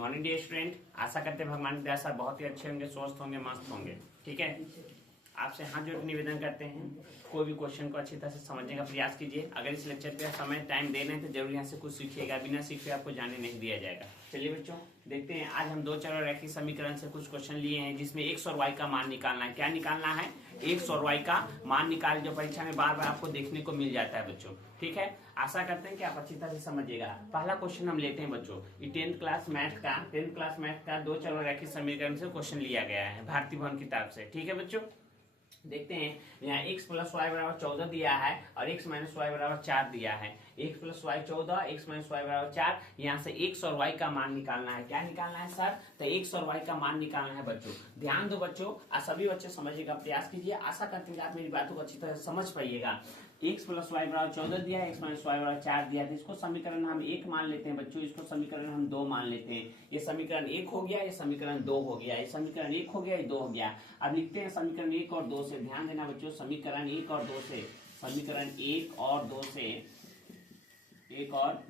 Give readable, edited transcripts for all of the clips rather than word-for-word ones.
Morning day student. आशा करते हैं भगवान की दया से बहुत ही अच्छे होंगे, स्वस्थ होंगे, मस्त होंगे। ठीक है, आपसे हाथ जोड़ निवेदन करते हैं, कोई भी क्वेश्चन को अच्छी तरह से समझने का प्रयास कीजिए। अगर इस लेक्चर पे समय टाइम दे रहे हैं तो जरूर यहाँ से कुछ सीखिएगा, बिना सीखे आपको जाने नहीं दिया जाएगा। चलिए बच्चों देखते हैं, आज हम दो चर और रैखिक समीकरण से कुछ क्वेश्चन लिए हैं जिसमें x और y का मान निकालना है। क्या निकालना है? x और y का मान निकाल, जो परीक्षा में बार बार आपको देखने को मिल जाता है बच्चों। ठीक है, आशा करते हैं कि आप अच्छी तरह से समझिएगा। पहला क्वेश्चन हम लेते हैं बच्चों, ये 10th क्लास मैथ का दो चर और रैखिक समीकरण से क्वेश्चन लिया गया है भारती भवन की तरफ से। ठीक है बच्चों, देखते हैं यहाँ x प्लस वाई बराबर 14 दिया है और x माइनस वाई बराबर 4 दिया है। x plus Y 14, x minus Y बराबर 4। यहाँ से x और y का मान निकालना है। क्या निकालना है सर? तो x और y का मान निकालना है बच्चों। ध्यान दो बच्चों, सभी बच्चे समझने का प्रयास कीजिए। आशा करते हैं कि आप मेरी बातों को अच्छी तरह से समझ पाइएगा। x प्लस वाई बराबर 14 दिया है, x माइनस वाई बराबर 4 दिया है। इसको समीकरण हम 1 मान लेते हैं बच्चों, इसको समीकरण हम 2 मान लेते हैं। ये समीकरण 1 हो गया, ये समीकरण 2 हो गया, ये समीकरण 1 हो गया, ये 2 हो गया। अब लिखते हैं समीकरण 1 और 2 से। ध्यान देना बच्चों, समीकरण 1 और 2 से, समीकरण 1 और 2 से, 1 और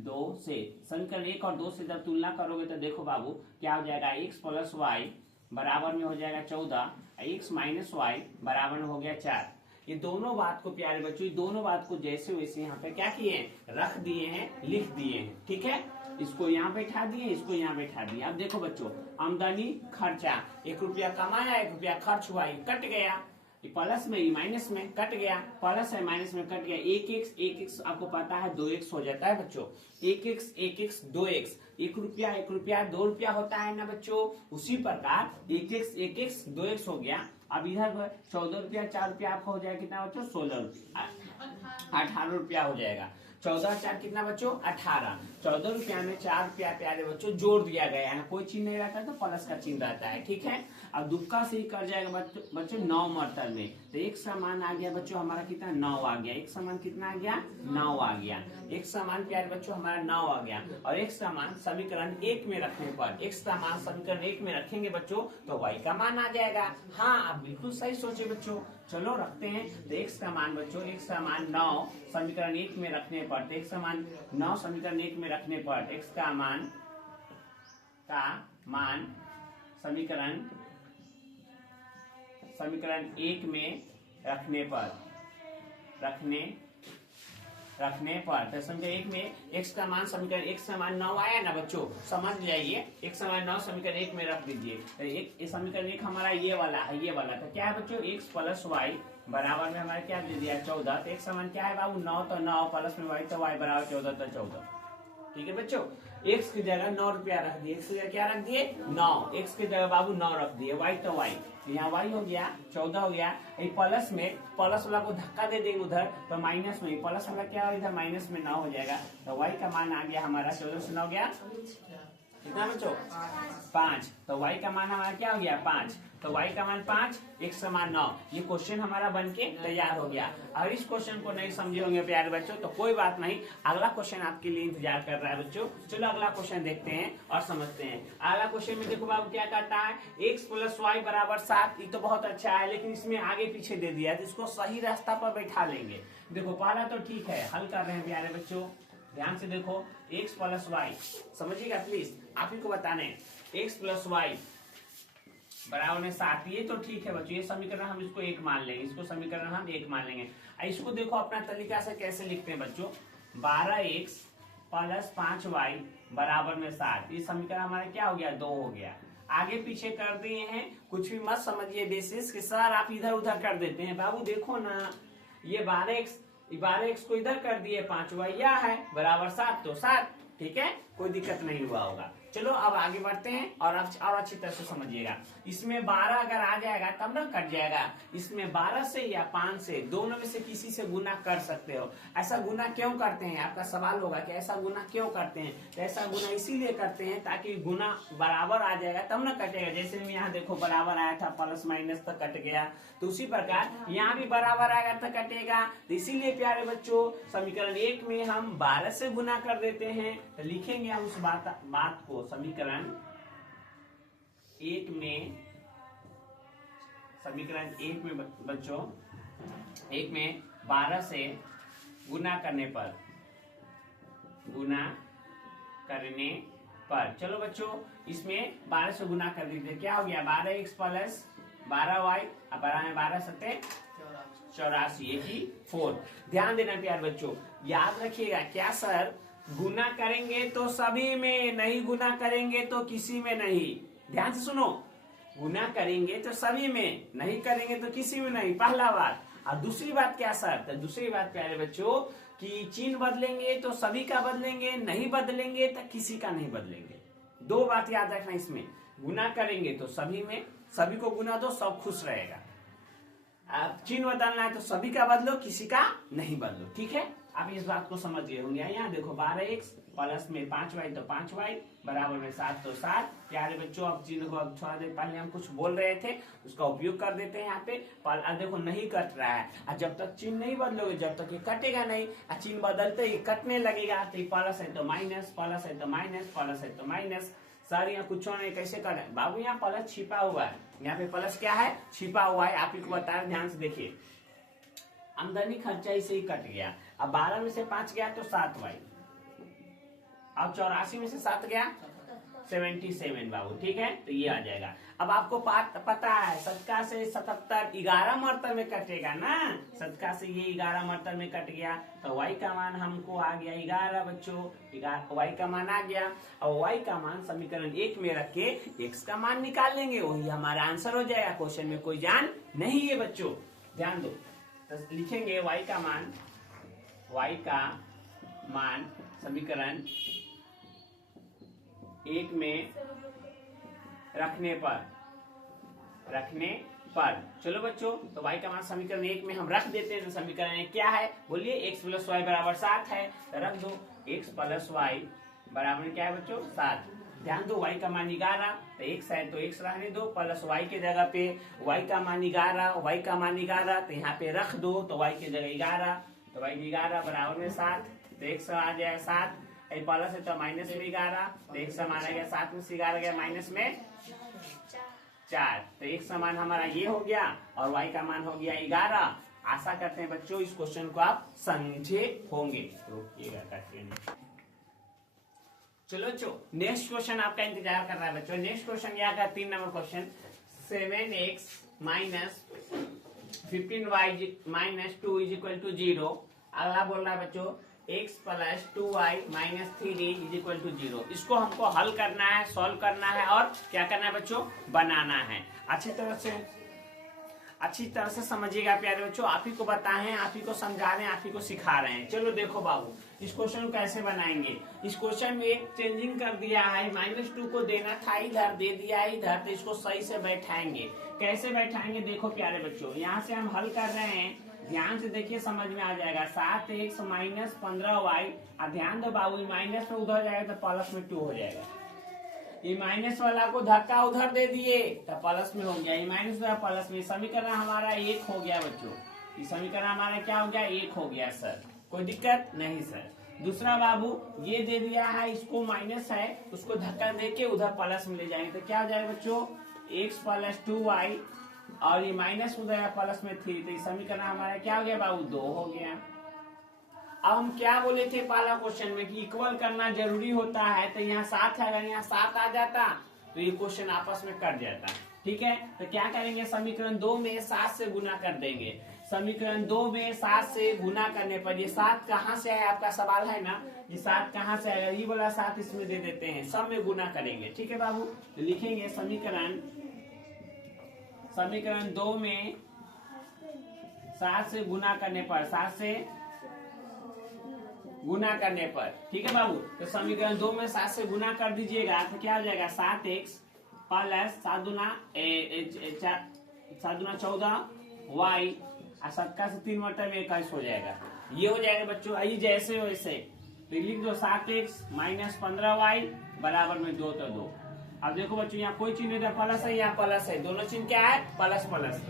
2 से, समीकरण 1 और 2 से जब तुलना करोगे तो देखो बाबू क्या हो जाएगा, x प्लस वाई बराबर में हो जाएगा 14, x माइनस वाई बराबर में हो गया 4। ये दोनों बात को प्यारे बच्चों, ये दोनों बात को जैसे वैसे यहाँ पे क्या किए हैं, रख दिए हैं, लिख दिए हैं। ठीक है, इसको यहाँ बैठा दिए, इसको यहाँ बैठा दिए। अब देखो बच्चों, आमदनी खर्चा, 1 रुपया कमाया, 1 रुपया खर्च हुआ, ये कट गया, ये प्लस में, ये माइनस में कट गया, प्लस है माइनस में कट गया। 1x आपको पता है 2x हो जाता है बच्चों। 1x 2x, 1 रुपया 2 रुपया होता है ना बच्चों। उसी प्रकार 1x 2x हो गया। अब इधर 14 रुपया 4 रुपया आपका हो जाएगा कितना बच्चों, 16 रुपया, 18 रुपया हो जाएगा। 14 4 कितना बच्चों, 18। 14 रुपया में 4 रुपया प्यारे बच्चों जोड़ दिया गया है, कोई चिन्ह नहीं रहता तो प्लस का चिन्ह रहता है। ठीक है, अब दुक्का से ही कर जाएगा बच्चों 9 मरतल में, तो x का मान आ गया बच्चों हमारा कितना, 9 आ गया। x का मान कितना आ गया, 9 आ गया। x का मान प्यारे बच्चों हमारा 9 आ गया। और x का मान समीकरण 1 में रखने पर, x का मान समीकरण 1 में रखेंगे बच्चों तो y का मान आ जाएगा। हाँ, आप बिल्कुल सही सोचे बच्चों। चलो रखते हैं, तो x का मान बच्चों, x का मान 9 समीकरण 1 में रखने पर, x का मान 9 समीकरण 1 में रखने पर, x का मान समीकरण 1 में रखने पर तो समीकरण 1 में x का मान, समीकरण 1 का मान 9 आया ना बच्चों, समझ जाइए। x का मान 9 समीकरण 1 में रख दीजिए। तो एक समीकरण 1 हमारा ये वाला है, ये वाला तो क्या है बच्चों, x प्लस वाई बराबर में हमारा क्या दे दिया, 14। तो x का मान क्या है बाबू, 9, तो 9 प्लस में y, तो y बराबर 14, तो 14। ठीक है बच्चों, x की जगह 9 रुपया रख दिए, x की जगह क्या रख दिए, 9, x की जगह बाबू 9 रख दिए, y तो y, यहाँ y हो गया 14 हो गया। प्लस में, प्लस वाला को धक्का दे देंगे उधर तो माइनस में, प्लस वाला क्या हो, इधर माइनस में 9 हो जाएगा। तो y का मान आ गया हमारा 14 से 9 गया कितना बच्चों, 5। तो y का मान हमारा क्या हो गया, 5। तो y का मान 5, x का मान 9। ये क्वेश्चन हमारा बनके तैयार हो गया। अगर इस क्वेश्चन को नहीं समझे होंगे प्यारे बच्चों तो कोई बात नहीं, अगला क्वेश्चन आपके लिए इंतजार कर रहा है बच्चों। चलो अगला क्वेश्चन देखते हैं और समझते हैं। अगला क्वेश्चन में देखो बाबू क्या करता है, x प्लस वाई बराबर 7। ये तो बहुत अच्छा है, लेकिन इसमें आगे पीछे दे दिया है, तो इसको सही रास्ता पर बैठा लेंगे। देखो पहला तो ठीक है, हल कर रहे हैं प्यारे बच्चों, ध्यान से देखो। x प्लस वाई समझिएगा प्लीज, आप ही को बताने, x प्लस वाई बराबर में 7। ये तो ठीक है बच्चों, ये समीकरण हम इसको 1 मान लेंगे, इसको समीकरण हम 1 मान लेंगे। इसको देखो अपना तरीका से कैसे लिखते हैं बच्चों, 12x प्लस 5y बराबर में 7। ये समीकरण हमारा क्या हो गया, 2 हो गया। आगे पीछे कर दिए हैं, कुछ भी मत समझिए बेसिस के सर आप इधर उधर कर देते हैं। बाबू देखो ना, ये 12x को इधर कर दिए, 5y यह है बराबर 7, तो 7। ठीक है, कोई दिक्कत नहीं हुआ होगा। चलो अब आगे बढ़ते हैं और अच्छी तरह से समझिएगा। इसमें 12 अगर आ जाएगा तब ना कट जाएगा, इसमें 12 से या 5 से, दोनों में से किसी से गुना कर सकते हो। ऐसा गुना क्यों करते हैं, आपका सवाल होगा कि ऐसा गुना क्यों करते हैं। तो ऐसा गुना इसीलिए करते हैं ताकि गुना बराबर आ जाएगा तब ना कटेगा। जैसे यहाँ देखो बराबर आया था, प्लस माइनस तक कट गया, तो उसी प्रकार यहाँ भी बराबर आएगा तो कटेगा। तो इसीलिए प्यारे बच्चों समीकरण 1 में हम 12 से गुना कर देते हैं। तो लिखेंगे हम उस बात को, समीकरण 1 में बच्चों 1 में 12 से गुना करने पर। चलो बच्चों इसमें 12 से गुना कर दीजिए, क्या हो गया 12x प्लस 12y, अब 12 में 12 सत्ते 84 4। ध्यान देना प्यार बच्चों, याद रखिएगा क्या सर, गुना करेंगे तो सभी में, नहीं गुना करेंगे तो किसी में नहीं। ध्यान से सुनो, गुना करेंगे तो सभी में, नहीं करेंगे तो किसी में नहीं, पहला बात। और दूसरी बात क्या सर, तो दूसरी बात प्यारे बच्चों कि चिन्ह बदलेंगे तो सभी का बदलेंगे, नहीं बदलेंगे तो किसी का नहीं बदलेंगे। दो बात याद रखना इसमें, गुना करेंगे तो सभी में, सभी को गुना दो, सब खुश रहेगा। अब चिन्ह बदलना है तो सभी का बदलो, किसी का नहीं बदलो, ठीक है। आप इस बात को समझ गए होंगे। यहाँ देखो 12x प्लस में 5y तो 5y बराबर में 7 तो 7। प्यारे बच्चों अब चिन्ह को, अब थोड़ा देर पहले हम कुछ बोल रहे थे उसका उपयोग कर देते हैं यहाँ पे। देखो नहीं कट रहा है, और जब तक चिन्ह नहीं बदलोगे जब तक ये कटेगा नहीं, और चिन्ह बदलते ही कटने लगेगा। तो प्लस है तो माइनस, प्लस है तो माइनस, प्लस है तो माइनस। सर यहाँ कुछ नहीं, कैसे कर बाबू, यहाँ प्लस छिपा हुआ है, यहाँ पे प्लस क्या है, छिपा हुआ है। आप इनको बता रहे, ध्यान से देखिए, आमदनी खर्चा इसे ही कट गया। अब 12 में से 5 गया तो 7y, अब 84 में से 7 गया 77 बाबू, ठीक है। तो ये आ जाएगा। अब आपको पता है शतका से 77 11 मरतब में कटेगा ना, शतका से ये 11 मरतब में कट गया, तो y का मान हमको आ गया 11 बच्चों, y का मान आ गया। और y का मान समीकरण 1 में रख के x का मान निकाल लेंगे, वही हमारा आंसर हो जाएगा। क्वेश्चन में कोई जान नहीं है बच्चों, ध्यान दो। तो लिखेंगे y का मान समीकरण 1 में रखने पर चलो बच्चों, तो y का मान समीकरण 1 में हम रख देते हैं। तो समीकरण 1 क्या है बोलिए, x प्लस वाई बराबर 7 है, तो रख दो x प्लस वाई बराबर क्या है बच्चों 7। ध्यान दो y का मान 11, तो x है तो x रहने दो, प्लस y के जगह पे y का मान 11, तो यहाँ पे रख दो, तो y की जगह 11, तो y 11 बराबर में 7, तो x आ जाएगा 7, प्लस है तो माइनस में 11, तो एक समान आ गया 7 में से 11 गया माइनस में 4, तो एक समान हमारा ये हो गया और y का मान हो गया 11। आशा करते हैं बच्चों इस क्वेश्चन को आप समझे होंगे। रोकिएगा करते हैं। चलो नेक्स्ट क्वेश्चन आपका इंतजार कर रहा है बच्चों। नेक्स्ट क्वेश्चन क्या का 3 number question, 7x minus 15y minus 2 is equal to 0। अगला बोल रहा है बच्चों x plus 2y minus 3 is equal to 0। इसको हमको हल करना है, सॉल्व करना है और क्या करना है बच्चों, बनाना है। अच्छी तरह से समझिएगा प्यारे बच्चों, आप ही को बताएं, आप ही को समझा रहे हैं, आप ही को सिखा रहे हैं। चलो देखो बाबू इस क्वेश्चन को कैसे बनाएंगे। इस क्वेश्चन में एक चेंजिंग कर दिया है, -2 को देना था इधर, दे दिया है इधर, तो इसको सही से बैठाएंगे। कैसे बैठाएंगे देखो प्यारे बच्चों, यहाँ से हम हल कर रहे हैं, ध्यान से देखिए समझ में आ जाएगा। 7x माइनस 15y, और ध्यान दो बाबू माइनस में उधर जाएगा तो प्लस में 2 हो जाएगा। ये माइनस वाला को धक्का उधर दे दिए तो प्लस में हो गया, ये माइनस वाला प्लस में। समीकरण हमारा 1 हो गया बच्चों, ये समीकरण हमारा क्या हो गया 1 हो गया सर, कोई दिक्कत नहीं सर। दूसरा बाबू ये दे दिया है, इसको माइनस है उसको धक्का दे के उधर प्लस में ले जाएंगे तो क्या हो जाएगा बच्चों x प्लस 2y, और ये माइनस उधर प्लस में 3, तो ये समीकरण हमारा क्या हो गया बाबू 2 हो गया। अब हम क्या बोले थे पहला क्वेश्चन में कि इक्वल करना जरूरी होता है, तो यहाँ 7 है, अगर यहाँ 7 आ जाता तो ये क्वेश्चन आपस में कट जाता, ठीक है। तो क्या करेंगे, समीकरण 2 में 7 से गुना कर देंगे। समीकरण 2 में 7 से गुना करने पर ये 7 कहाँ से है, आपका सवाल है ना, ये 7 कहाँ से आएगा, ये वाला 7 इसमें दे देते हैं, सब में गुना करेंगे, ठीक है बाबू। तो लिखेंगे समीकरण 2 में 7 से गुना करने पर, 7 से गुना करने पर, ठीक है बाबू। तो समीकरण 2 में 7 से गुना कर दीजिएगा तो क्या हो जाएगा 7x प्लस 7 दूना 14y, और 7 का से 3 मरतबा 21 हो जाएगा। ये हो जाएगा बच्चों, आई जैसे वैसे, तो लिख दो 7x माइनस 15y बराबर में 2 तो 2। अब देखो बच्चों यहाँ कोई चिन्ह नहीं, प्लस है यहाँ प्लस है, दोनों चिन्ह क्या है प्लस प्लस।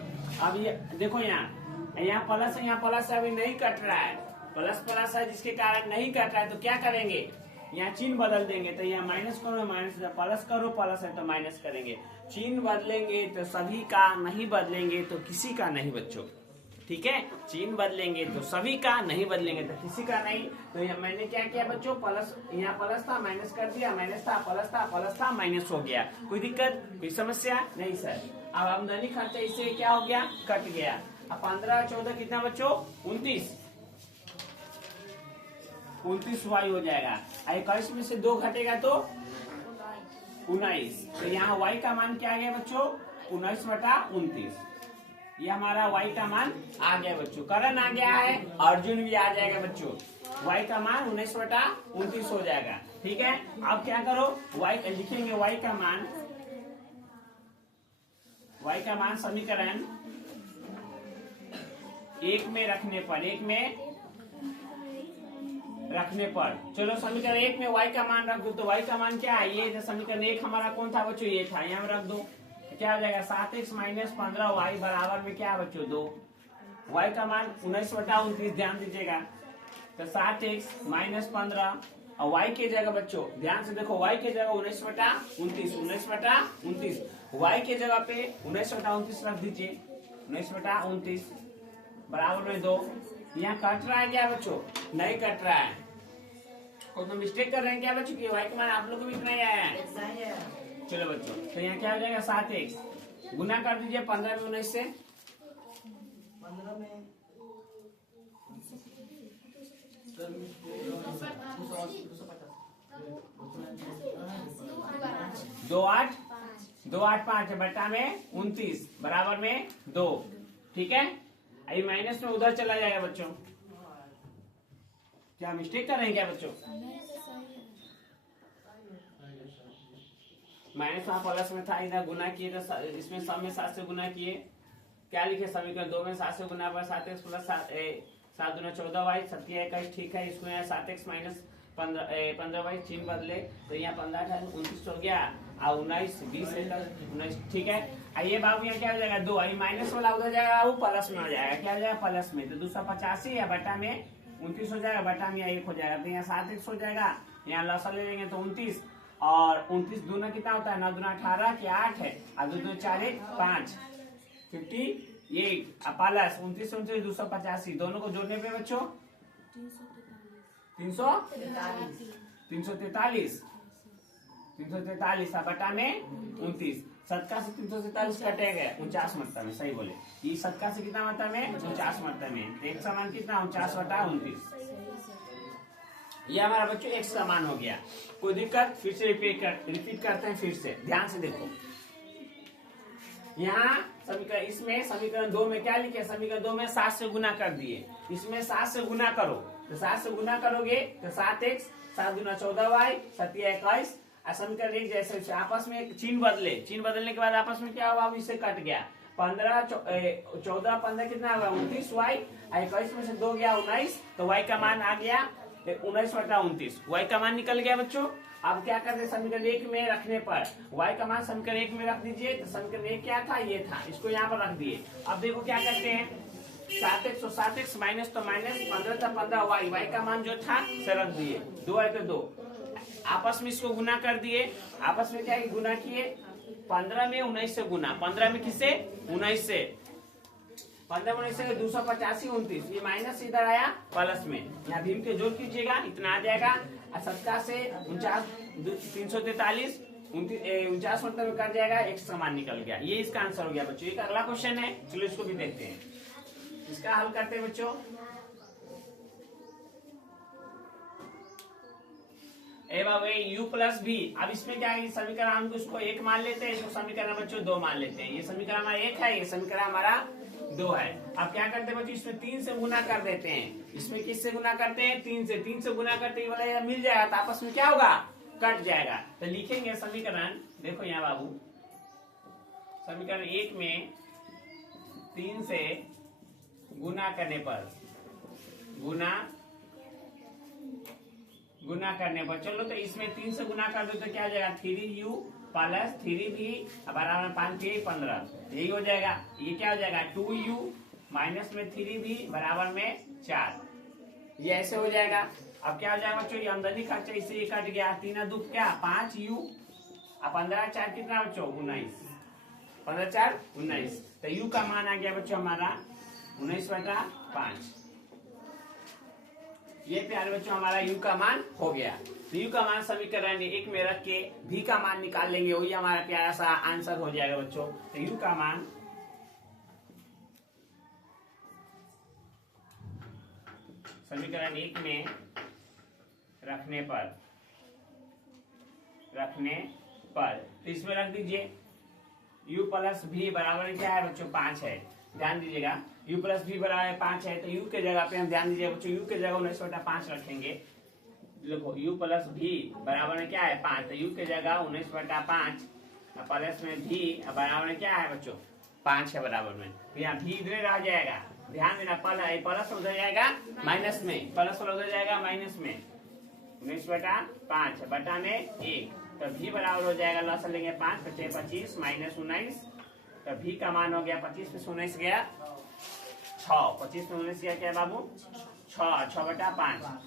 अब ये देखो यहाँ प्लस है, यहाँ प्लस है, अभी नहीं कट रहा है, प्लस प्लस है जिसके कारण नहीं कट रहा है, तो क्या करेंगे यहाँ चिन्ह बदल देंगे। तो यहाँ माइनस करो माइनस, प्लस करो प्लस है तो माइनस करेंगे। चिन्ह बदलेंगे तो सभी का, नहीं बदलेंगे तो किसी का नहीं बच्चों। ठीक है, चिन्ह बदलेंगे तो सभी का, नहीं बदलेंगे तो किसी का नहीं। तो मैंने क्या किया बच्चों, प्लस, यहाँ प्लस था माइनस कर दिया, माइनस था प्लस था, प्लस था माइनस हो गया। कोई दिक्कत, कोई समस्या नहीं सर। अब आमदनी खर्चा इससे क्या हो गया, कट गया। अब 15 14 कितना बच्चों, 29 वाई हो जाएगा। 21 में से 2 घटेगा तो 19। तो यहाँ वाई का मान क्या आ गया बच्चों, 19/29। ये हमारा y का मान आ गया बच्चों। करण आ गया है, अर्जुन भी आ जाएगा बच्चों। y का मान 19/29 हो जाएगा। ठीक है, अब क्या करो, y लिखेंगे, y का मान समीकरण 1 में रखने पर, चलो समीकरण 1 में y का मान रख दो। तो y का मान क्या है, ये समीकरण 1 हमारा कौन था बच्चों, ये था, यहाँ रख दो। क्या हो जाएगा, 7x - 15y बराबर में क्या बच्चों, 2। y का मान 19/29, ध्यान दीजिएगा। तो 7x - 15 और y के जगह बच्चों ध्यान से देखो, y के जगह 19/29 y के जगह पे 19/29 रख दीजिए। 19/29 बराबर में 2। यहाँ कट रहा है क्या बच्चों, नहीं कट रहा है। कोई तो मिस्टेक कर रहे हैं क्या बच्चों की, y का मान आप लोग को भी इतना ही आया है। चलो बच्चों, तो यहाँ क्या हो जाएगा, 7x गुना कर दीजिए 15 में 19 से। 2/8 बटा में 29 बराबर में 2। ठीक है, अभी माइनस में उधर चला जाएगा बच्चों। क्या मिस्टेक कर रहे हैं क्या बच्चों, माइनस वहां प्लस में था, इधर गुना किए तो इसमें सब में 7 से गुना किए। क्या लिखे, समीकरण 2 में 7 से गुना पर 7x + 7 दूना 14y 7 21। ठीक है, इसको यहाँ 7x - 15y चिन्ह बदले तो यहाँ 15 - 29 हो गया और 19 20 19। ठीक है, आइए बाबू यहाँ क्या हो जाएगा, 2 माइनस वाला उधर जाएगा, वो प्लस में हो जाएगा। क्या हो जाएगा, प्लस में, तो 285 या बटा में 29 हो जाएगा, बटा में 1 हो जाएगा। तो यहाँ 7x हो जाएगा, यहाँ लसा ले लेंगे तो 29 और 29 दूना कितना होता है, 9 दूना 18 के 8 है, और 2 दूना 4 5 58 प्लस 29 29 285 दोनों को जोड़ने पे बच्चों 343 बटा में 29। 7 से 343 कटेगा 49 मतलब में, सही बोले। ये 7 से कितना मतलब में, 49 मतलब में। तो एक समान कितना, 49/29। ये हमारा बच्चों एक समान हो गया। कोई दिक्कत, फिर से रिपीट करते हैं, फिर से ध्यान से देखो। यहाँ समीकरण, इसमें समीकरण 2 में क्या लिखे, समीकरण 2 में 7 से गुना कर दिए, इसमें 7 से गुना करो। तो 7 से गुना करोगे तो 7x 7 दूना 14y 7 या 21। समीकरण 1 जैसे आपस में चिन्ह बदलने के बाद आपस में क्या हुआ, इससे कट गया। 14 15 कितना हुआ, 29y, 21 में से 2 गया 19। तो y का मान आ गया 19/29। y का मान निकल गया बच्चों। अब क्या करते हैं, समीकरण 1 में रखने पर y का मान समीकरण 1 में रख दीजिए। तो समीकरण 1 क्या था, ये था, इसको यहाँ पर रख दिए। अब देखो क्या करते हैं, 7x तो 7x माइनस तो माइनस, 15 था 15y, y का मान जो था से रख दिए। 2 है तो 2, आपस में इसको गुना कर दिए। आपस में क्या गुना किए, 15 में 19 से गुना, 15 में किससे, 19 से, 15 में 19 से 285 29। ये माइनस इधर आया प्लस में, यहाँ भीम के जोड़ कीजिएगा, इतना आ जाएगा। 7 से 49 343 49 मतलब कर जाएगा, एक समान निकल गया। ये इसका आंसर हो गया बच्चों। एक अगला क्वेश्चन है, चलो इसको भी देखते हैं, इसका हल करते हैं बच्चों। u + v। अब इसमें क्या है, समीकरण हम उसको 1 मान लेते हैं, इसको समीकरण बच्चों 2 मान लेते हैं। ये समीकरण हमारा 1 है, ये समीकरण हमारा 2 है। अब क्या करते हैं बच्चों, इसमें 3 से गुना कर देते हैं। इसमें किससे गुना करते हैं, 3 से गुना करते ही वाला मिल जाएगा, तो आपस में क्या होगा, कट जाएगा। तो लिखेंगे समीकरण, देखो यहाँ बाबू, समीकरण 1 में 3 से गुना करने पर, गुना करने पर, चलो तो इसमें 3 से गुना कर दो तो क्या हो जाएगा, 3u + 3v बराबर 5 3 15। यही हो जाएगा। ये क्या हो जाएगा, 2u माइनस में 3v बराबर में 4। ये ऐसे हो जाएगा। अब क्या हो जाएगा बच्चों, ये आमदनी खर्चा इससे ये कट गया, 3 2 क्या 5u, 15 4 कितना बच्चों 19, 15 4 19। तो u का मान आ गया बच्चों हमारा 19/5। ये प्यारे बच्चों हमारा u का मान हो गया। तो u का मान समीकरण 1 में रख के v का मान निकाल लेंगे, वही हमारा प्यारा सा आंसर हो जाएगा बच्चों। तो u का मान समीकरण 1 में रखने पर तो इसमें रख दीजिए u प्लस v बराबर क्या है बच्चों 5 है। ध्यान दीजिएगा u प्लस v बराबर 5 है, तो u के जगह पे हम ध्यान दीजिए बच्चों u के जगह 19/5 रखेंगे। देखो u प्लस v बराबर में क्या है 5, तो u के जगह 19/5 प्लस में v बराबर में क्या है बच्चों 5 है बराबर में। तो यहाँ v इधर रह जाएगा, ध्यान देना प्लस उधर जाएगा माइनस में, प्लस उधर जाएगा माइनस में 19/5 बटा में 1, तो v बराबर हो जाएगा लॉस लेंगे 5 बचे 25 माइनस 19, तो v का मान हो गया 25 में 19 गया 6, 25 में 19 गया क्या बाबू 6/5।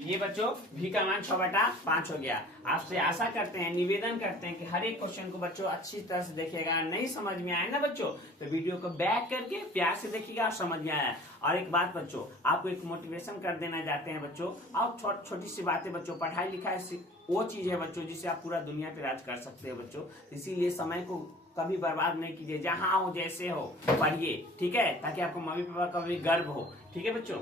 ये बच्चों v का मान 6/5 हो गया। आपसे आशा करते हैं, निवेदन करते हैं कि हर एक क्वेश्चन को बच्चों अच्छी तरह से देखिएगा। नहीं समझ में आए ना बच्चों तो वीडियो को बैक करके प्यार से देखिएगा और समझ में आया। और एक बात बच्चों आपको एक मोटिवेशन कर देना चाहते हैं बच्चों, और छोटी सी बातें बच्चों, पढ़ाई लिखाई वो चीज है बच्चों जिससे आप पूरा दुनिया पे राज कर सकते हैं बच्चों। इसीलिए समय को कभी बर्बाद नहीं कीजिए, जहाँ हो जैसे हो पढ़िए, ठीक है, ताकि आपको मम्मी पापा का भी गर्व हो। ठीक है बच्चों।